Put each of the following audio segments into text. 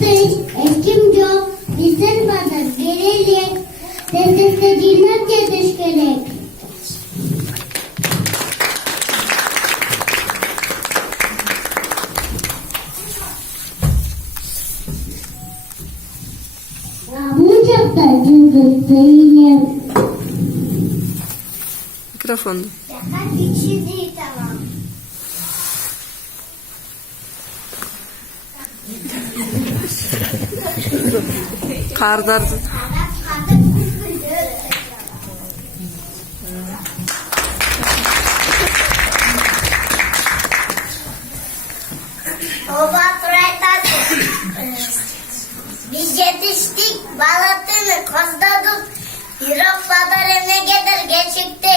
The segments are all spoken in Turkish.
jesteś, kimcio, bizden bazen gerek, destekleyenler yetiş gerek. Muchas gracias, Zeynep. Mikrofon. Hadi şimdi tamam. Kardardı. Oba Turay'dan biz yetiştik, balatını kozladık, Yürok Fadar evine gelir geçikti.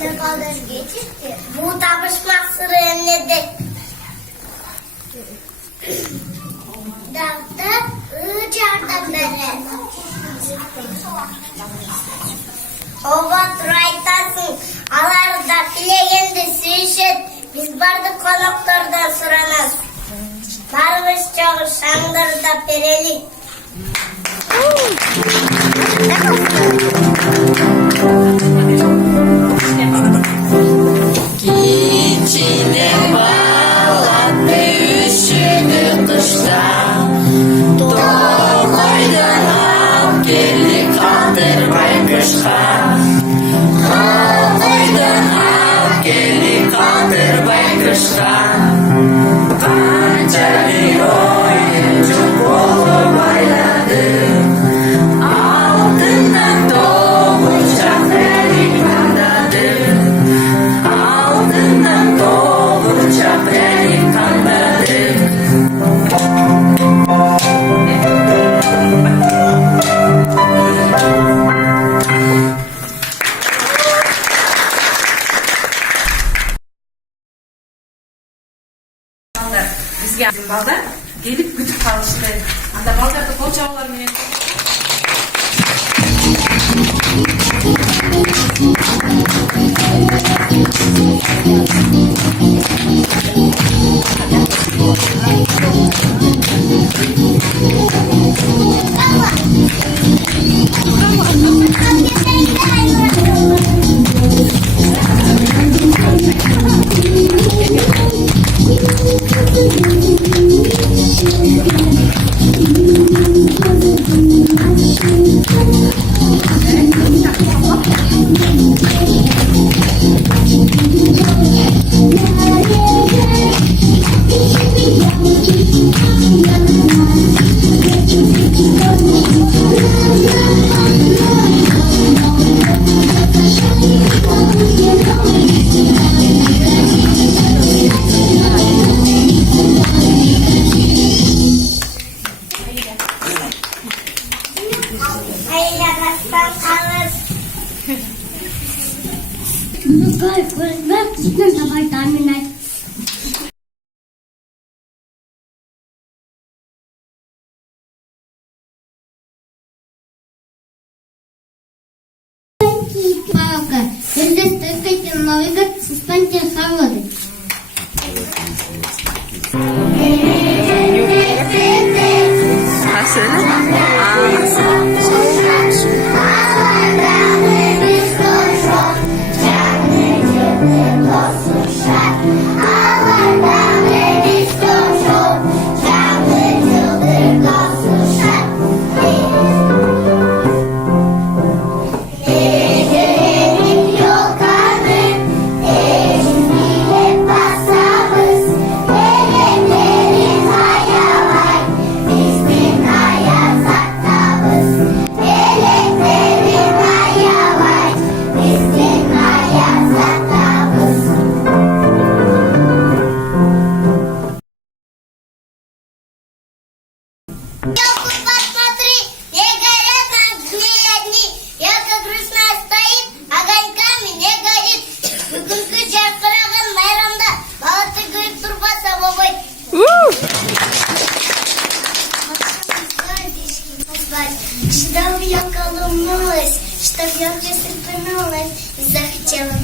Ne kadar geçikti? Bu tabışmak sırrı emnedi. Dağda ıcardan beri. Oba Turay'dansın, alarda fileyendi sürüşet, biz bardık konuklardan soranız. Varmış çoğu şandırda perelik. İçine bağlattı üşüdü kışta. Tokoydan al geldi kaldır baykuşka. Tokoydan al geldi kaldır baykuşka. Kanca bir oyuncu kolu bayladı. Altından doğacak relik kandadı. Altından doğacak relik kandadı. Biz geldik balda. Gelip gütüp kalıştı. Anda balda kol çavalar mı? Ha söyle. Aa.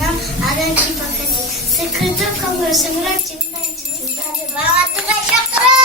нам ada dipakati. Sekretar Kongres Semrat Cinta Cinta Bawa Tugas Cakra.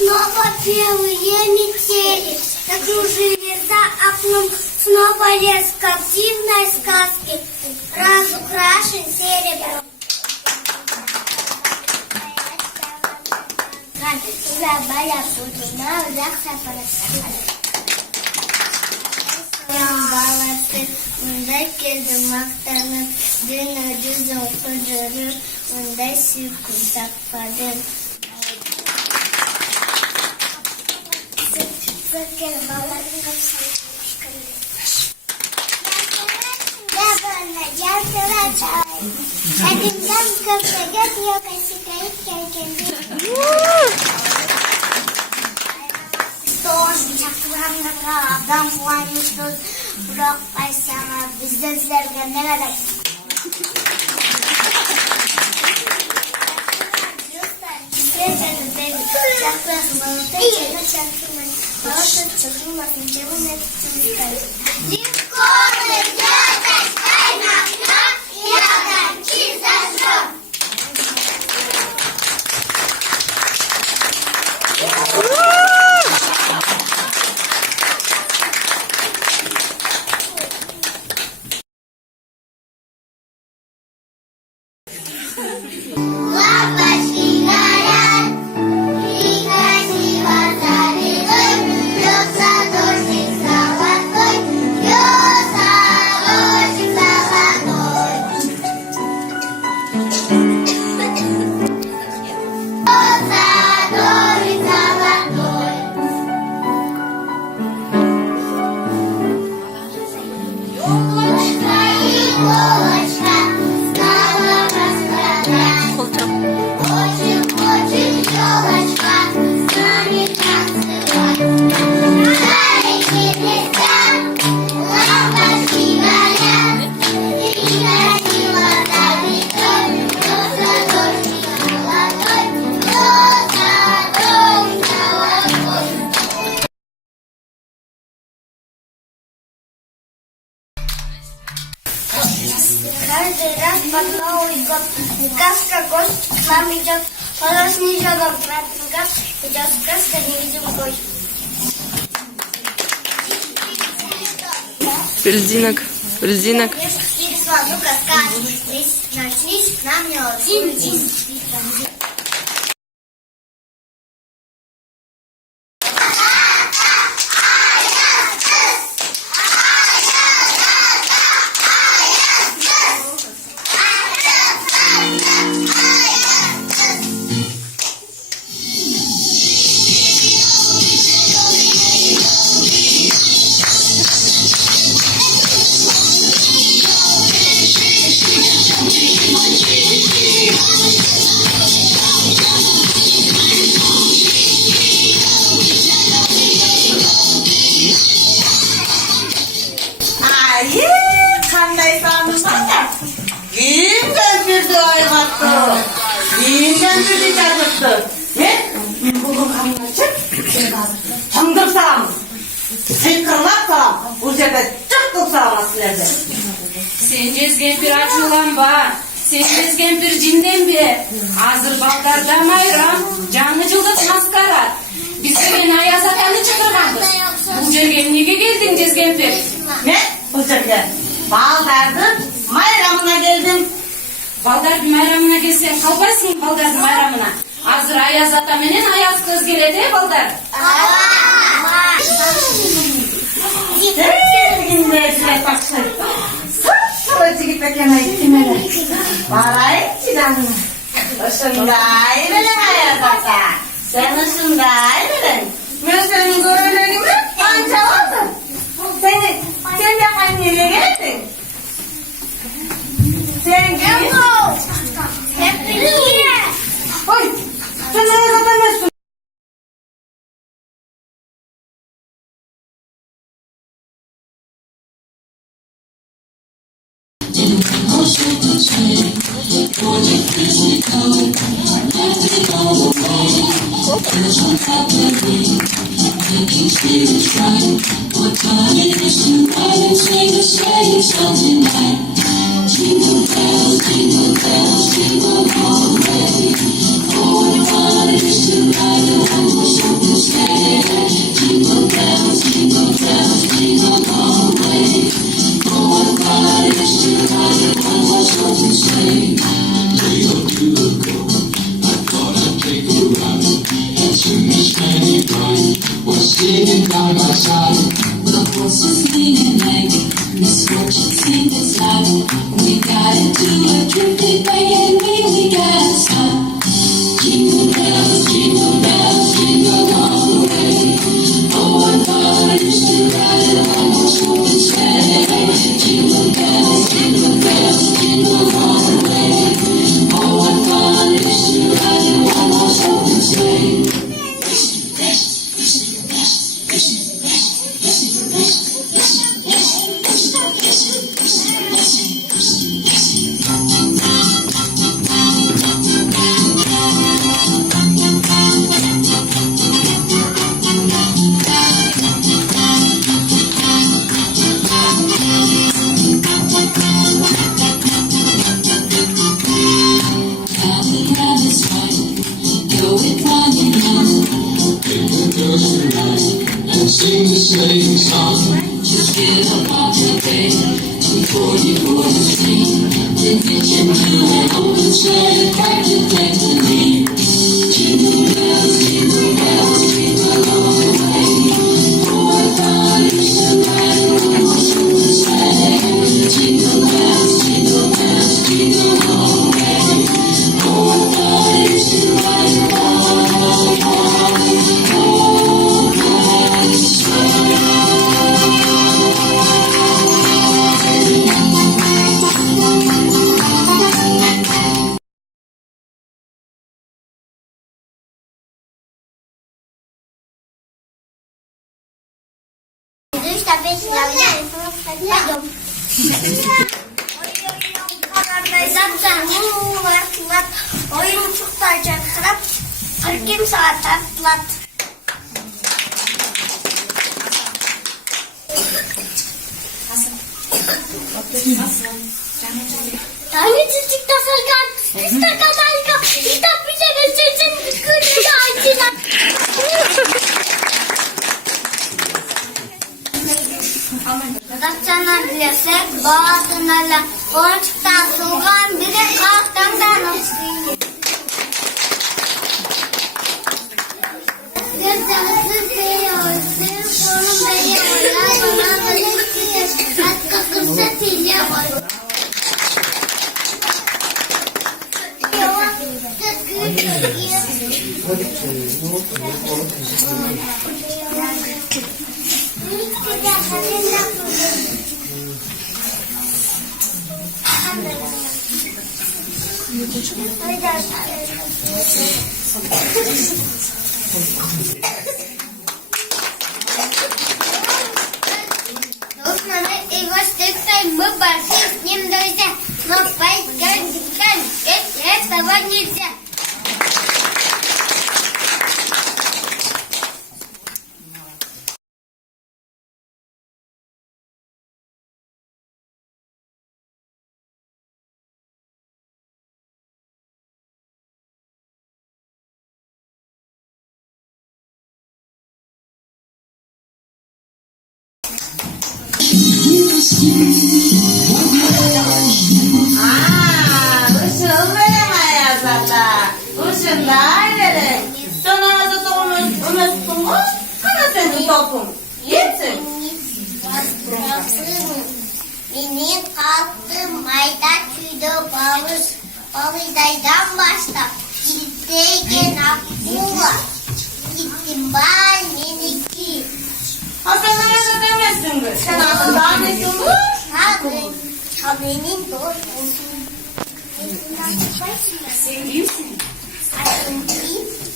Снова белые метели закружили за окном, снова лес как в дивной сказке, разукрашен серебром. Забоя путина, вдахся поросяка. Баласы, мындай келдім мақтанып, дүні жүзім құжырыр, мындай сүйкім таппадым. Закер баларын қапсаны қошқанды. Jasıra çay. Kadından köftege diyor kaşıkayıp gelkendi. Doğuz çakıranlara adam kullanmıştır. Bırak baysana bizden sizlerge ne kadar. Çakıranları çakıranları çakıranları. Bağışın çakılmasın çabuk ne tutun. Легко держать кайнакна, рядом чисто жжём. Лампочки горят, и красиво залитой, льется дождик золотой, льется подновый год. Сказка гость к нам идет. Пока снежок брат газ, идет сказка невидимый гость. Льдинок. Льдинок. Через воду каскад. Нашлись к нам один. 아예 간다이 싸는 거야. 인간들도 알았어. 인간들이 가졌어. 예? 인국은 강나치? 정답상. 실컷났어. 우제가 쭉쭉 싸웠어야 Sen gezgen bir açılan ba. Sen gezgen bir cinden be. Hazır baldarda mayram. Canlı cıldık maskara. Biz bugün ayaz atanı çıkırgandık. Bu жерге nege geldin gezgen bir? Ne? Uzega. Bal verdim. Mayramına geldim. Балдардын майрамына келсең калбайсың балдардын майрамына. Азыр аяз ата менен аяз кыз келет балдар. Sevgimle bakın. Sırt git bakayım ayıttım. Barayım canım. Işınday bilen hayatata. Sen ışınday bilen. Ben senin görevlerimi anca oldum. Sen yapan nereye geldin? Sen geldin. Hep birlikte. Oy, sen nereye kapanıyorsun? Sing the same song. Just get up off the bed before you go to sleep. Then get into an open sleigh, crack your neck to me. Jingle bells, jingle all the way. Oh, what fun it is to ride on those open sleigh. Jingle bells, jingle all the way. Oh, what fun it is to ride on Пойдем. Oyuncuklar çarkırıp 40 saat atlat. Hasan. Hasan. Canım. Tane çiçek tasargan. İşte kadarıyla. İşte bir de çiçeğin kırmızı ağacına. Kazakçalar bilese bağlatınlarla boncuktan soğuğan biri kalktan danıştı. Gözlerinizi seviyorsunuz, sorun beyiyorlar, bana alışıyor. Hatta kısa tilye var. Мы пошли с ним друзья, но пойдем, этого нельзя. Işıl verem hayazata. Işıl da ailerim. Canağızı topunuz unuttun mu? Kana senin topun. Yetin. Benim kalktım mayda tüydü balıdaydan başta. Gitteyken aklı var. Gittim ben meniki. Hastanlara da demezsin kız. Sen aslında annesin bu. Benim dostum. Sen iyi misin?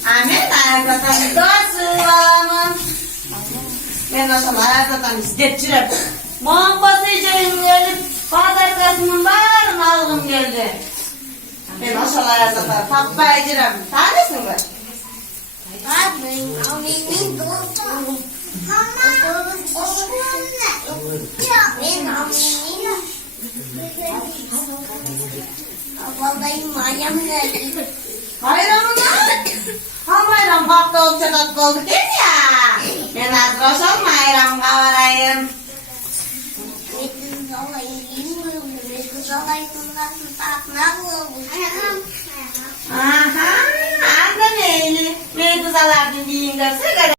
Amin. Hayazatan doğası valamın. Ben aşam hayazatan izdetçirem. Mağın basıcıyım gelip badarkasının bağırın algım geldi. Ben aşam hayazatan tapbaycırem. Tanesin kız. Benim dostum. Vallahi mayam nerede? Hayranına. Hamayram hafta ol çakat oldu değil mi ya? Ben adroş olma hayram kavarayım. Aha, anda neyli? Medusalardan deyin görse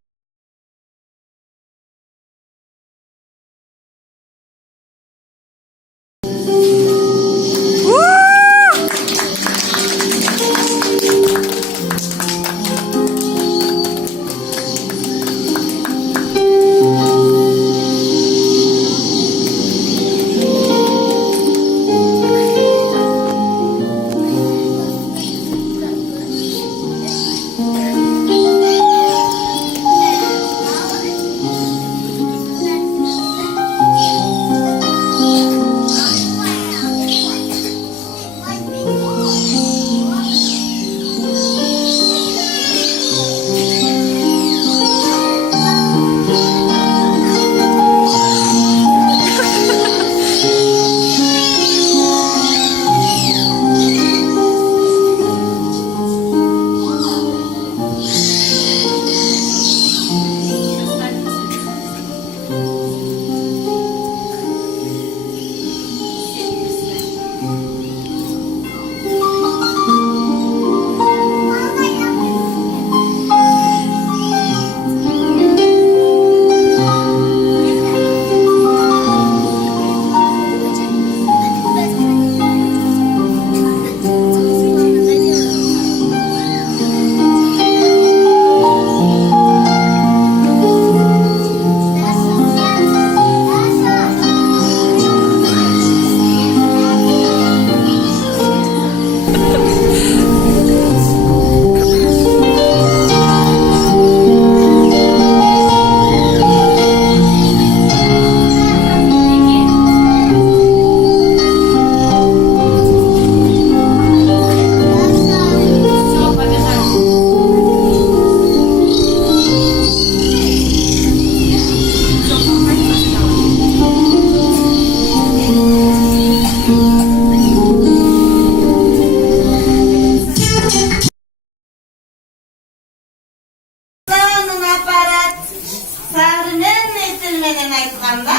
Sarınen tilmenen aytganda,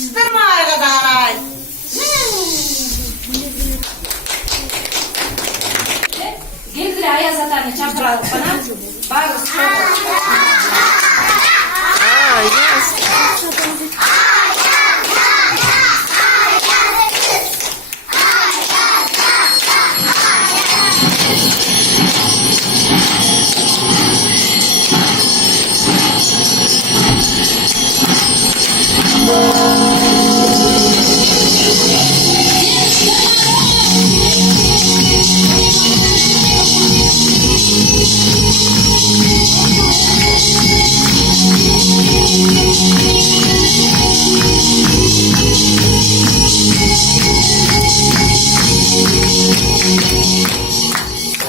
çıtırmağayga daray. Geldiler Ayaz atanı çapıralım bana. Bağırız çoğu. Ah, yes.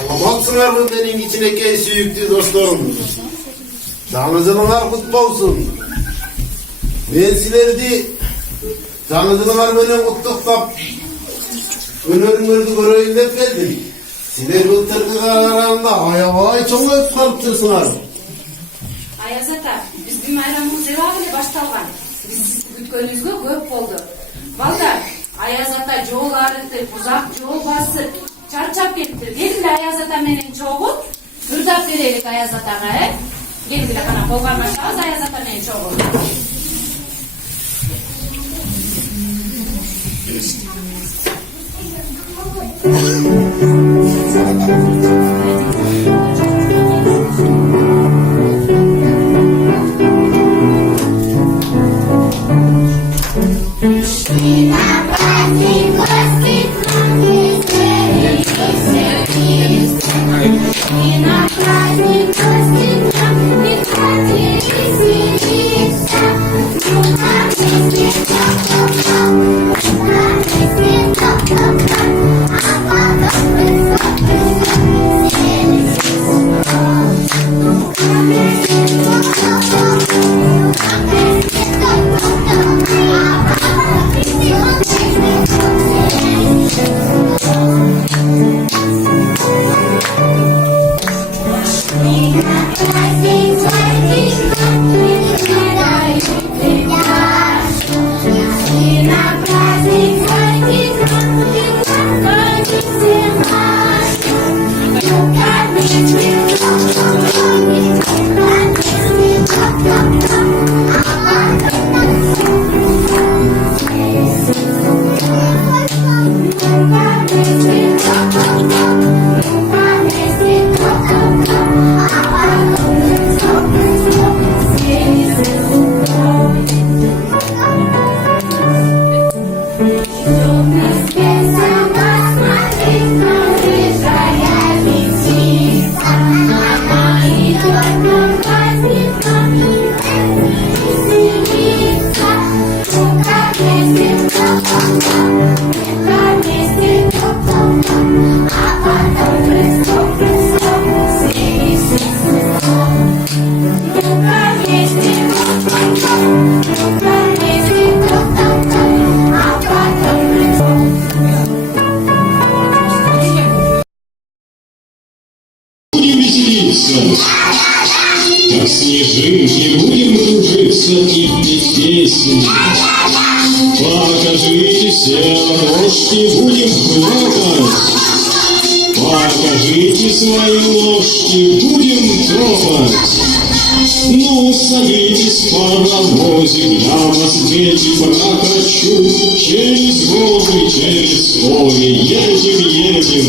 Salamatсыңар mı benim içindeki süyüklü dostlarım? Жаңы kutlu olsun. Ben silerdi жаңы менен куттуктап өнөрүңөрдү көрөйүн деп келдим. Силер былтыркы караганда аябай чоңоюп калыптырсыңар. Ayaz ata, bizim bayramımız evvel baştalgan. Biz kütkөнүбүzгө көп болду. Балдар, Ayaz ata жол арытып, узак жол басып, чарчап кетти. Келгиле Ayaz ата менен чогулуп, ырдап берелик Ayaz атага, Келгиле кана кол кармашабыз Ayaz ата менен чогулуп. Будем веселиться, как снежинки, будем кружиться и петь песни. Покажите все ложки, будем хлопать. Покажите свои ложки, будем тропать. Ну, садитесь в паровозик, я вас, дети, прокачу. Через горы, через поле, едем.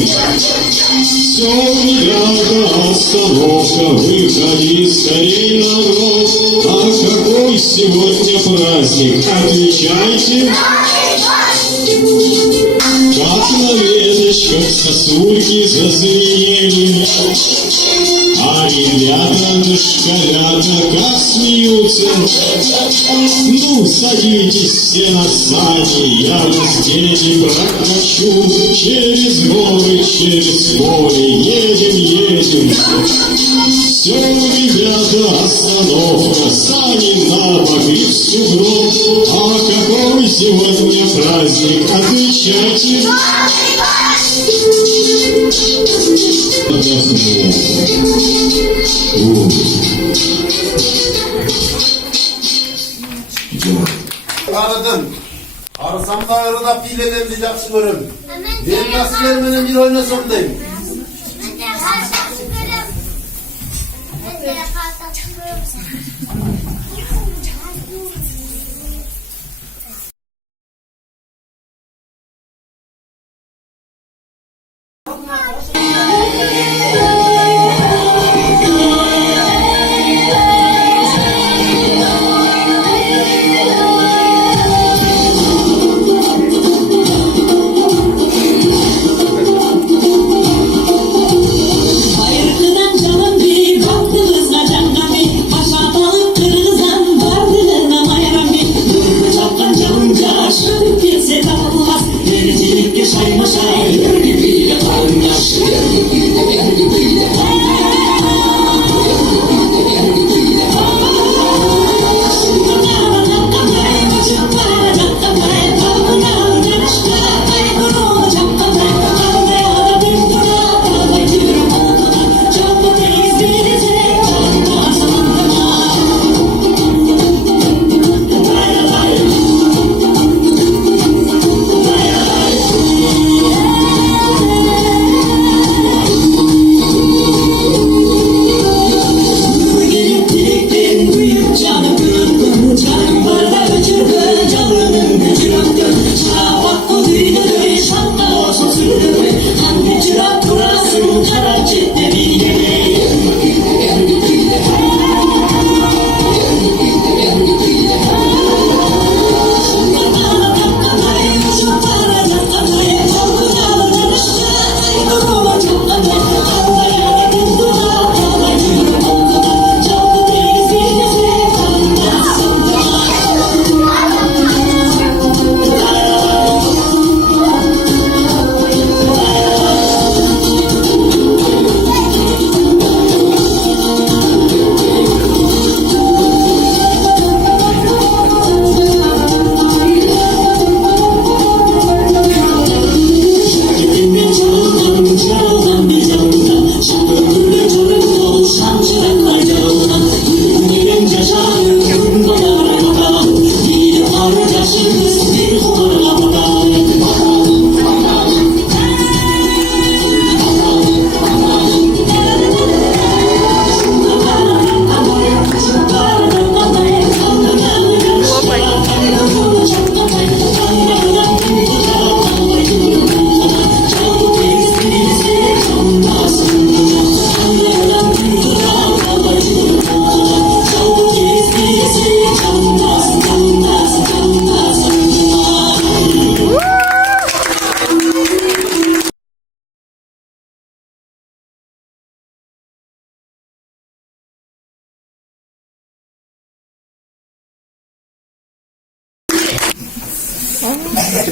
Все, ребята, остановка, выходи скорей, народ. А какой сегодня праздник? Отвечайте. Как на веточках сосульки зазвенели, а ребята, дошколята, как смеются. Ну, садитесь все на сани, я вас, дети, прокачу. Через горы, через поле, едем. Все, ребята, остановка, сани на бок и в сугроб. А какой сегодня праздник? Отвечайте. aradım. Arasam da arada pileden diyeceksin görüm. Hemen Ben nasıl gelmenin bir oynasam deyim. Ben de yaparsan çıkarım. Ben de yaparsan çıkarım. Bayırkıdan canım bir baktığımızda canım bir başa balık kırgızdan vardığına mayram bir Durdu çapkan canımca şöyle bir sevda olmaz Dericilik yaşayma şay yer gibiyle karındaş yer gibiyle yer gibiyle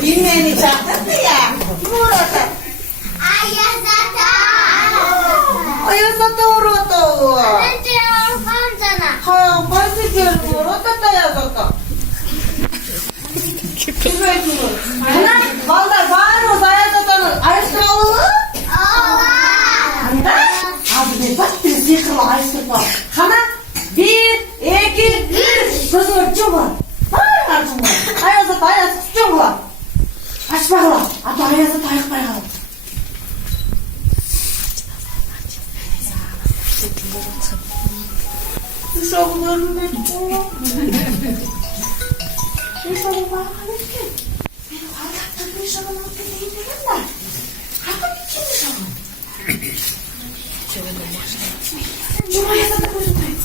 Bilmeyeni çaktın mı ya? Kim uğradı? Ayazata uğradı. Ben de yapamam sana. Ha, bazı geldi uğradı da yazata. Kim öldü? Ana, vallahi var o Ayazata'nın ayıstralığı. Anda? Abi ne bak bir zikirli ayıstrıkla. Kana, 1, 2, 3. Gözünü öpeceğim var. Var mı acımlar? Ayazata, Ayazata tutacağım var. Aç bakalım. Hatta Ayazata ayık bakalım. Uşaklarım benim. Uşaklarım bakalım ki. Benim hayatta bir uşağım oldu değilim de. Hakkım için uşağım. Cuma Ayazata gözüm koyayım.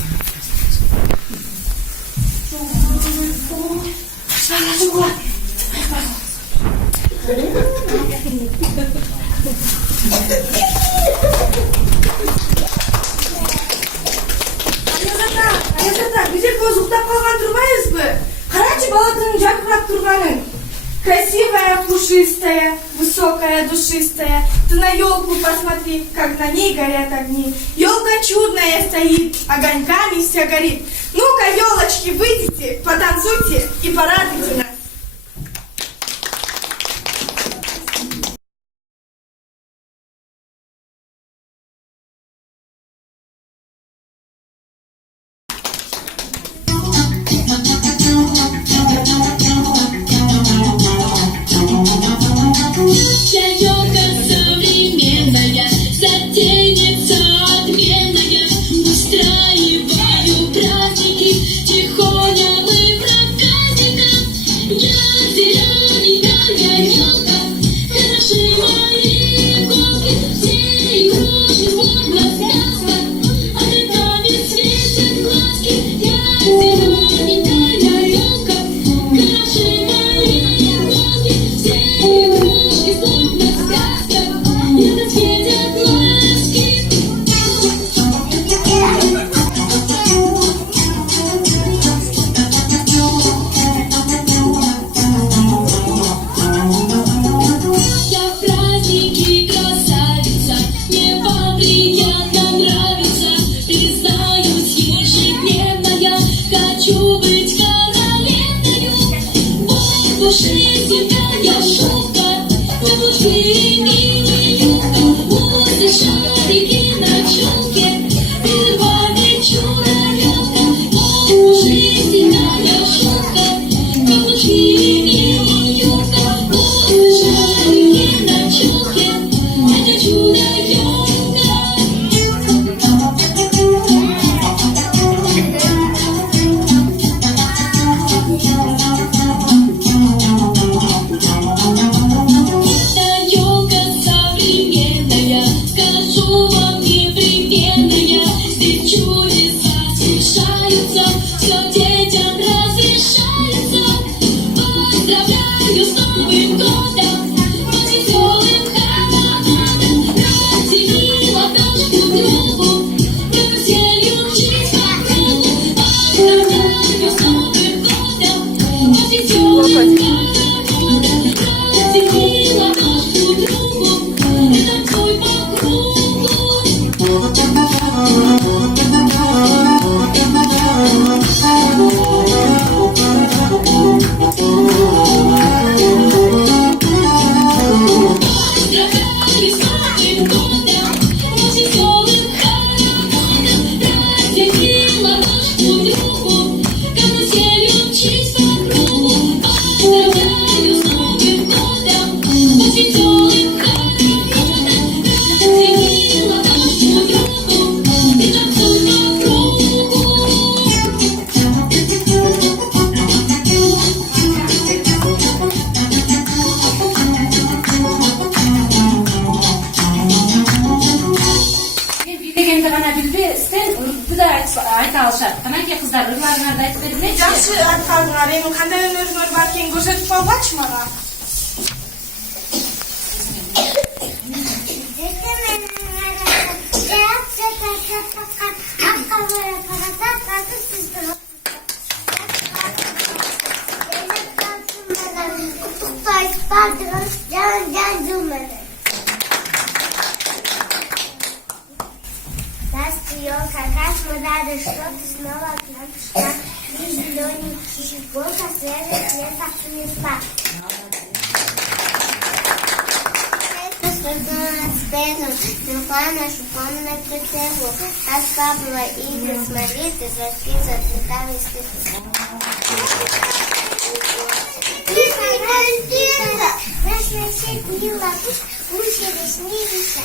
Başlarım var. Ayık bakalım. Ayazata, bize bozukta kalgan durmayız mı? Karachi Balat'ın jakrak turганын. Красивая, пушистая, высокая, душистая. Ты на елку посмотри, как на ней горят огни. Елка чудная стоит, огоньками вся горит. Ну-ка, елочки, выйдите, потанцуйте и порадуйте нас. Шерстяная шубка, заблуждение и юбка, вот и шарики на челке, переливает чудо-лёгко. Шерстяная шубка, заблуждение и юбка, вот и шарики на челке, это чудо-лёгко. Скажу вам непременная, здесь чудеса свершаются, все детям разрешается. Поздравляю с Новым годом, с веселым ходом. Протяни ладошку другу, к веселью жизнь вокруг. Поздравляю с Новым годом, с веселым ходом. Протяни ладошку другу, это твой по кругу. Поздравляю с Новым годом, с веселым ходом. Протяни ладошку другу, к веселью мчись по кругу. Поздравляю с Новым годом, с веселым ходом. Протяни ладошку другу и танцуй по кругу. Билегенди гана билбестен ырдыды да айта алышат. Канакей кыздар ырларыңарды айтып бериңерчи. Жакшы айтканыңар, эми кандай өнөрүңөр бар экенин көрсөтүп койгучу мага. Какая смударя, что ты снова к нам пришла. Ты зелененький щеколка, свежий цвет, как ты не спал. Нашла нашу комнату цеху, раскапывала игры, смотри, ты записывала цветовые стихи. Наш весенний лапуш, уши реснились.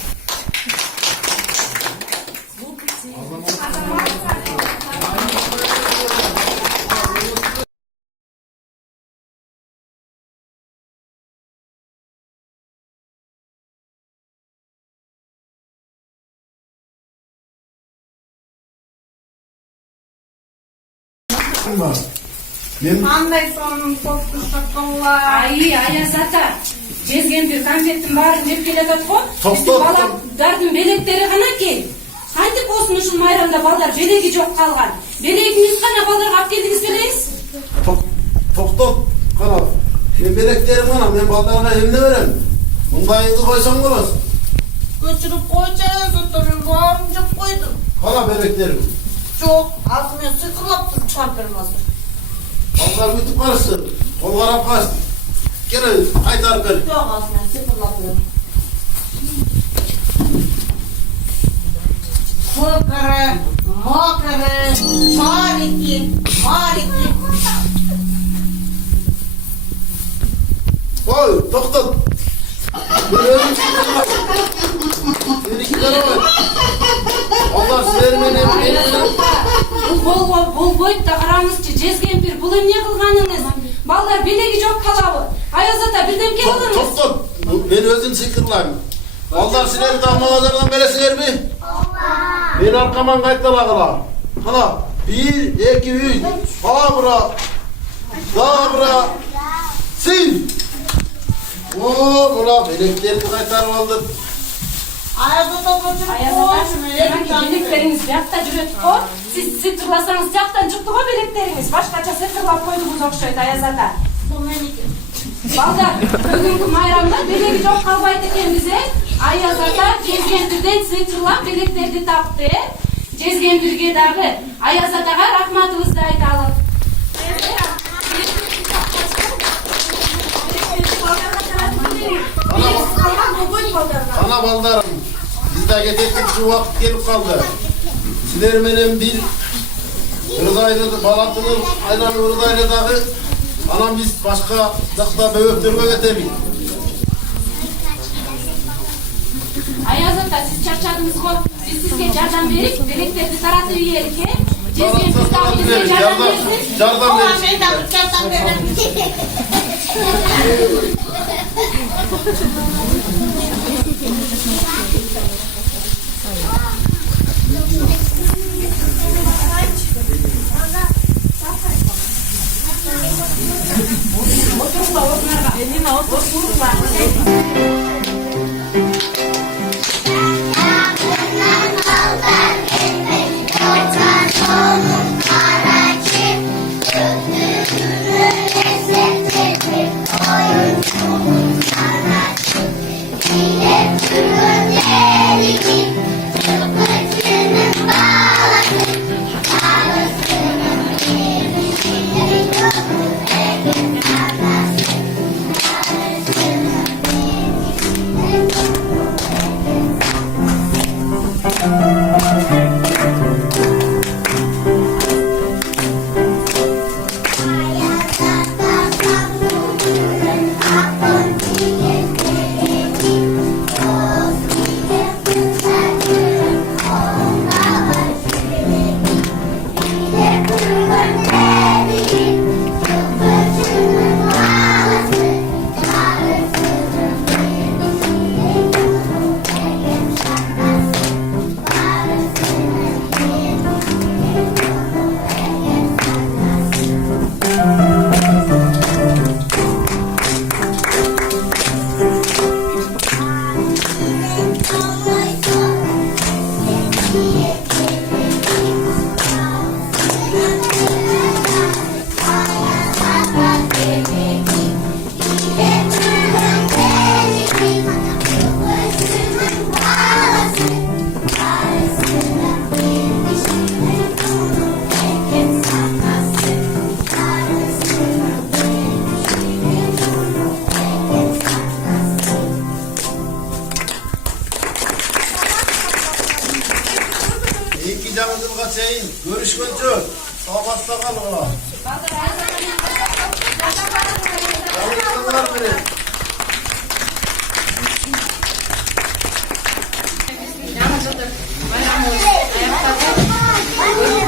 Мен Андай сонун топту шоколад. Аяз ата, жезгенбир конфеттин баарын жеп келатат го. Токтот. Балдардын белектери гана кел. Кантип болсун ушул майрамда балдар белеги жок калган. Белегиңизди гана балдарга алып келдиңиз белеңиз. токтот, кара. Мен белектерим гана, мен балдарга эмне берем? Мындайыңды койсоң болот. Көчүрүп койчу айазата, мен баарын жеп койдум. Кара белектерим. Жок, азыр мен сыйкырлап туруп чыгарып берем азыр. Балдар бүтүп калышты. Кол карап калышты. Кел, кайтарып бер. Жок, азыр мен сыйкырлап берем. Мокры, мокры, шарики, шарики. Ой, токтот. Мен өзүм сыйкырлап. Меники карабай. Балдар силер менен Бул болбойт да караңызчы, жезгенбир, бул эмне кылганыңыз? Балдар белеги жок калабы? Аяз ата бирдемке кылыңыз. токтот. Мен өзүм сыйкырлайм. Балдар силер дамма базардан бересиңерби? Мен аркаман кайталагыла. Кана, 1, 2, 3. Абра. Dabra. Sil. О, мына белектерди кайтарып алдым. Ayazata koçurup Аяз ата, koysun. белектериңиз биякта жүрөт го. Сиз сыйкырласаңыз жактан чыкты го белектериңиз. Башкача сыйкырлап койдуңуз окшойт, Аяз ата. Bu meniki. Балдар, бүгүнкү майрамда белеги жок калбайт экенбиз, Аяз ата жезгенбирден сыйкырлап белектерди тапты. Жезгенбирге дагы Аяз атага рахматыбызды айталы. Ana baldarım. Biz de getirdik şu vakit gelip kaldı. Sizler benim bir Rıdaylı Balatlı'nın aynen Rıdaylı'daki anam biz başka dakta böğürtürme getirdik. Ayaz ata siz çarçadınız mı? Biz sizge yardım verip birlikte tarafı üyelik he? Cizgin biz de bizge yardım versiniz. Yardım Ben versin. de yardım veririm. İyi ki canınızı kaçayım. Görüşmüncü. Sağ kalın ola. Yalnızlar beni. Hadi.